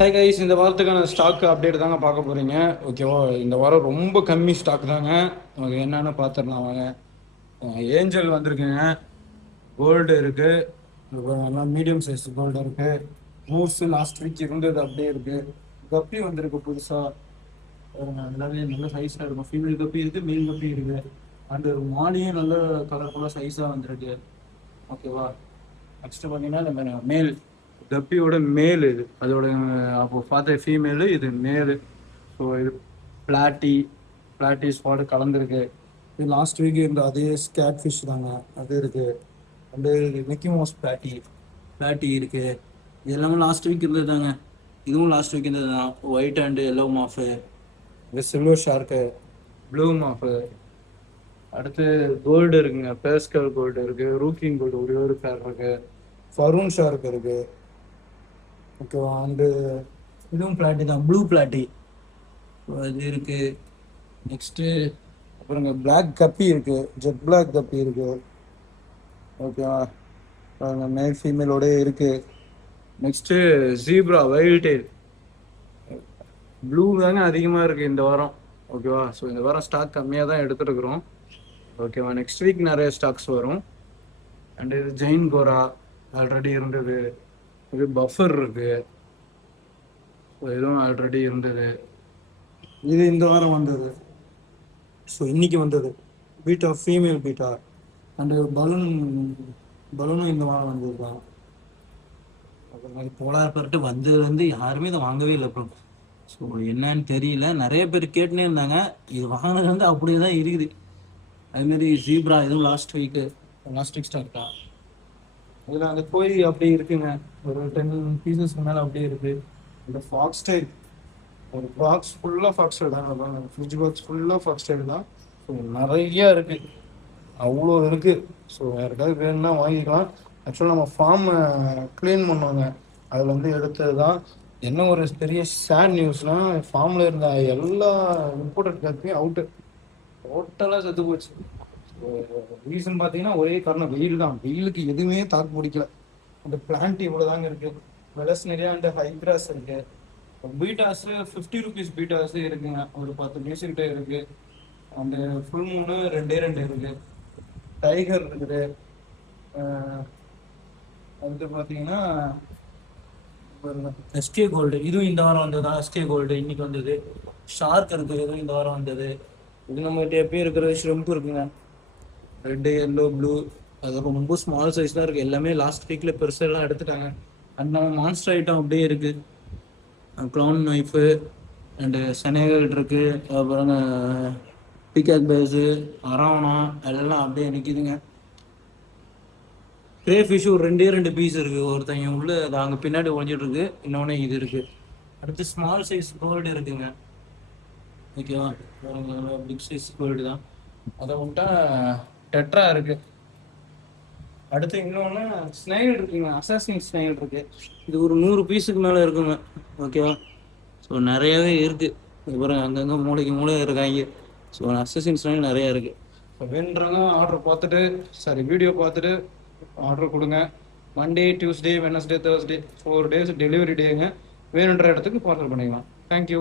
Hi guys, இந்த வாரத்துக்கான stock update தாங்க பார்க்க போகிறீங்க. ஓகேவா? இந்த வாரம் ரொம்ப கம்மி ஸ்டாக் தாங்க. நமக்கு என்னென்னு பார்த்துடலாம் வாங்க. ஏஞ்சல் வந்திருக்குங்க, கோல்டு இருக்குது, எல்லாம் மீடியம் சைஸ் கோல்டு இருக்குது. மூவ்ஸ் லாஸ்ட் வீக் இருந்தது அப்படியே இருக்குது. கப்பி வந்திருக்கு புதுசாக, நல்லாவே நல்ல சைஸாக இருக்கும். ஃபீமேல் கப்பி இருக்குது, மேல் கப்பி இருக்குது. அண்டு மாடியும் நல்ல கலர்ஃபுல்லாக சைஸாக வந்திருக்கு. ஓகேவா? நெக்ஸ்ட்டு பார்த்தீங்கன்னா நம்ம மேல் கப்பியோட மேல் இது, அதோட அப்போ பார்த்த ஃபீமேலு, இது மேலு. ஸோ இது பிளாட்டி ஸ்பாட் கலந்துருக்கு. இது லாஸ்ட் வீக் இருந்த அதே ஸ்கேட் ஃபிஷ் தாங்க, அது இருக்குது. அண்டு மிக்கி மவுஸ் பிளாட்டி இருக்குது. இது எல்லாமே லாஸ்ட் வீக் இருந்தது தாங்க. இதுவும் லாஸ்ட் வீக் இருந்தது தான். ஒயிட் அண்டு எல்லோ மாஃபு, இது சில்வர் ஷார்க்கு, ப்ளூ மாஃபு. அடுத்து கோல்டு இருக்குங்க, பேஸ்கல் கோல்டு இருக்குது, ரூக்கிங் கோல்டு ஒரே ஒரு பேர் இருக்குது, ஃபரூன் ஷார்க் இருக்குது. ஓகேவா? அண்டு இதுவும் பிளாட்டி தான், ப்ளூ பிளாட்டி அது இருக்குது. நெக்ஸ்ட்டு அப்புறங்க பிளாக் கப்பி இருக்குது, ஜெட் பிளாக் கப்பி இருக்குது. ஓகேவா? மேல் ஃபீமேலோட இருக்குது. Next zebra wild tail blue தாங்க அதிகமாக இருக்குது இந்த வாரம். ஓகேவா? ஸோ இந்த வாரம் ஸ்டாக் கம்மியாக தான் எடுத்துருக்குறோம். ஓகேவா? நெக்ஸ்ட் வீக் நிறைய ஸ்டாக்ஸ் வரும். அண்டு இது ஜெயின் கோரா ஆல்ரெடி இருந்தது. இது பஃபர் இருக்குது, இதுவும் ஆல்ரெடி இருந்தது. இது இந்த வாரம் வந்தது, ஸோ இன்னைக்கு வந்தது. Beta, female beta. அண்டு பலூனும் இந்த வாரம் வந்தது தான். போலார் பர்ட்டு வந்ததுலேருந்து யாருமே இதை வாங்கவே இல்லை அப்புறம். ஸோ என்னன்னு தெரியல, நிறைய பேர் கேட்டுனே இருந்தாங்க. இது வாங்கினது வந்து அப்படியே தான் இருக்குது. அதுமாரி ஜீப்ரா இதுவும் லாஸ்ட் வீக் ஸ்டார்ட் தான். இதில் அந்த கோழி அப்படியே இருக்குங்க, ஒரு 10 பீசஸ்க்கு மேலே அப்படியே இருக்குது. இந்த ஃபாக்ஸ் ஸ்டைல், ஒரு பாக்ஸ் ஃபுல்லாக ஃபாக்ஸ் ஸ்டைல் தான், ஃப்ரிட்ஜ் பாக்ஸ் ஃபுல்லாக ஃபாக்ஸ் ஸ்டைல் தான். ஸோ நிறையா இருக்குது, அவ்வளோ இருக்குது. ஸோ யாருக்காவது வேணும்னா வாங்கிக்கலாம். ஆக்சுவலாக நம்ம ஃபார்மை க்ளீன் பண்ணுவாங்க, அதில் வந்து எடுத்தது தான். என்ன ஒரு பெரிய சேட் நியூஸ்னால், ஃபார்மில் இருந்த எல்லா இம்போர்ட்டட் கப்பையும் அவுட்டு, டோட்டலாக செத்து போச்சு. ரீசன் பார்த்தீங்கன்னா ஒரே காரணம், வெயில் தான். வெயிலுக்கு எதுவுமே தாக்கு பிடிக்கல. அந்த பிளான்ட் இவ்வளோ தாங்க இருக்குது. வெலஸ் நிறையா அந்த ஹைக்ராஸ் இருக்குது. பீட்டாஸ் 50 ருபீஸ் பீட்டாஸ் இருக்குங்க, ஒரு 10 பீஸ்கிட்ட இருக்குது. அந்த ஃபுல் மூணு ரெண்டே இருக்குது. டைகர் இருக்குது. அடுத்து பார்த்தீங்கன்னா எஸ்கே கோல்டு, இதுவும் இந்த வாரம் வந்தது. எஸ்கே கோல்டு இன்னைக்கு வந்தது. ஷார்க் இருக்குது, இதுவும் இந்த வாரம் வந்தது. இது நம்மகிட்ட எப்பயும் இருக்கிற ஷ்ரிம்ப் இருக்குங்க, ரெட்டு எல்லோ ப்ளூ. அது ரொம்ப ஸ்மால் சைஸ் தான் இருக்குது. எல்லாமே லாஸ்ட் வீக்கில் பெருசெல்லாம் எடுத்துட்டாங்க. அண்ட் நம்ம மான்ஸ்டர் ஐட்டம் அப்படியே இருக்குது. க்ளவுன் நைஃபு அண்டு செனகல் இருக்குது. அப்புறம் பிகாக் பேஸு, அரவணா எல்லாம் அப்படியே நிற்கிதுங்க. க்ரே ஃபிஷ்ஷு ஒரு ரெண்டு பீஸ் இருக்குது. ஒருத்தங்க உள்ள அங்கே பின்னாடி ஒழிஞ்சிட்ருக்கு, இன்னொன்று இது இருக்குது. அடுத்து ஸ்மால் சைஸ் கோல்டு இருக்குங்க. ஓகேவா? பிக் சைஸ் கோல்டு தான். அதை விட்டா டெட்ரா இருக்குது. அடுத்து இன்னொன்று ஸ்னைல் இருக்குங்க, அசாசின் ஸ்னைல் இருக்குது. இது ஒரு 100 பீஸுக்கு மேலே இருக்குங்க. ஓகேவா? ஸோ நிறையாவே இருக்குது. அப்புறம் அங்கங்கே மூளை இருக்காங்க. ஸோ அசாசின் ஸ்னைல் நிறையா இருக்குது. ஸோ வேணுன்றவங்க வீடியோ பார்த்துட்டு ஆர்டர் கொடுங்க. Monday, Tuesday, Wednesday, Thursday 4 days delivery டேங்க. வேணுன்ற இடத்துக்கு பார்சல் பண்ணிக்கலாம். தேங்க்யூ.